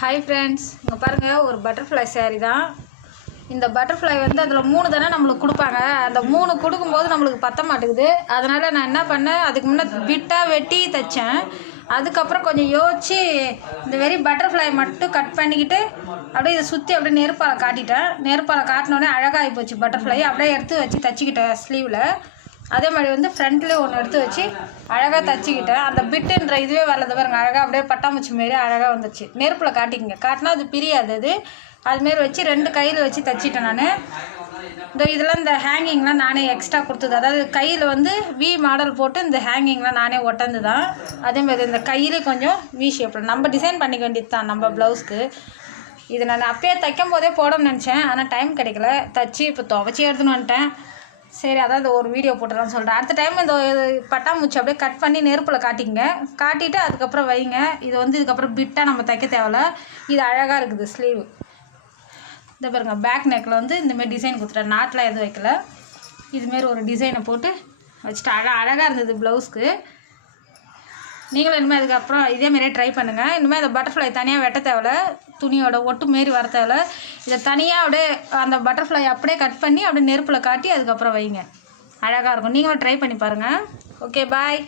Hi friends, இங்கே பாருங்கள், ஒரு பட்டர்ஃப்ளை சாரீ தான். இந்த பட்டர்ஃப்ளை வந்து அதில் 3 தானே நம்மளுக்கு கொடுப்பாங்க. அந்த 3 கொடுக்கும்போது நம்மளுக்கு பத்த மாட்டேங்குது. அதனால் நான் என்ன பண்ணேன், அதுக்கு முன்னே பிட்டாக வெட்டி தைச்சேன். அதுக்கப்புறம் கொஞ்சம் யோசித்து இந்த வெறி பட்டர்ஃப்ளை மட்டும் கட் பண்ணிக்கிட்டு அப்படியே இதை சுற்றி அப்படியே நெருப்பாலை காட்டிட்டேன். நெருப்பாலை காட்டினோடனே அழகாகி போச்சு பட்டர்ஃப்ளை. அப்படியே எடுத்து வச்சு தைச்சிக்கிட்டேன் ஸ்லீவில். அதே மாதிரி வந்து ஃப்ரண்ட்லேயே ஒன்று எடுத்து வச்சு அழகாக தைச்சிக்கிட்டேன். அந்த பிட்டுன்ற இதுவே வரலது பாருங்க, அழகாக அப்படியே பட்டாம்பூச்சி மாரி அழகாக வந்துச்சு. நெருப்பில் காட்டிக்கங்க, காட்டினா அது பிரியாது. அதுமாரி வச்சு 2 கையில் வச்சு தைச்சிட்டேன் நான். இதெல்லாம் இந்த ஹேங்கிங்லாம் நானே எக்ஸ்ட்ரா கொடுத்தது. அதாவது கையில் வந்து வி மாடல் போட்டு இந்த ஹேங்கிங்லாம் நானே ஒட்டந்து தான். அதேமாதிரி இந்த கையிலே கொஞ்சம் வி ஷேப்பில் நம்ம டிசைன் பண்ணிக்க வேண்டியது தான் நம்ம ப்ளவுஸ்க்கு. இது நான் அப்பயே தைக்கும் போதே போடணும்னு நினச்சேன், ஆனால் டைம் கிடைக்கல. தைச்சி இப்போ துவைச்சி எடுத்துன்னு வந்துட்டேன். சரி, அதான் இந்த ஒரு வீடியோ போட்டுடலாம்னு சொல்கிறேன். அடுத்த டைம் இந்த பட்டாம்பூச்சி அப்படியே கட் பண்ணி நெருப்பில் காட்டிங்க, காட்டிட்டு அதுக்கப்புறம் வைங்க. இது வந்து இதுக்கப்புறம் பிட்டாக நம்ம தைக்க தேவையில்ல. இது அழகாக இருக்குது ஸ்லீவ். இந்த பாருங்க, பேக் நெக்கில் வந்து இந்தமாரி டிசைன் கொடுத்துட்டேன். நாட்டில் எதுவும் வைக்கல. இதுமாரி ஒரு டிசைனை போட்டு வச்சுட்டு அழகாக இருந்தது ப்ளவுஸ்க்கு. நீங்களும் இனிமேல் அதுக்கப்புறம் இதேமாரியே ட்ரை பண்ணுங்கள். இனிமேல் இந்த பட்டர்ஃப்ளை தனியாக வெட்ட தேவையில்ல, துணியோட ஒட்டு மாரி வர தேவையில்ல. இதை தனியாக அப்படியே அந்த பட்டர்ஃப்ளை அப்படியே கட் பண்ணி அப்படியே நெருப்பில் காட்டி அதுக்கப்புறம் வைங்க, அழகாக இருக்கும். நீங்களும் ட்ரை பண்ணி பாருங்கள். ஓகே, பாய்.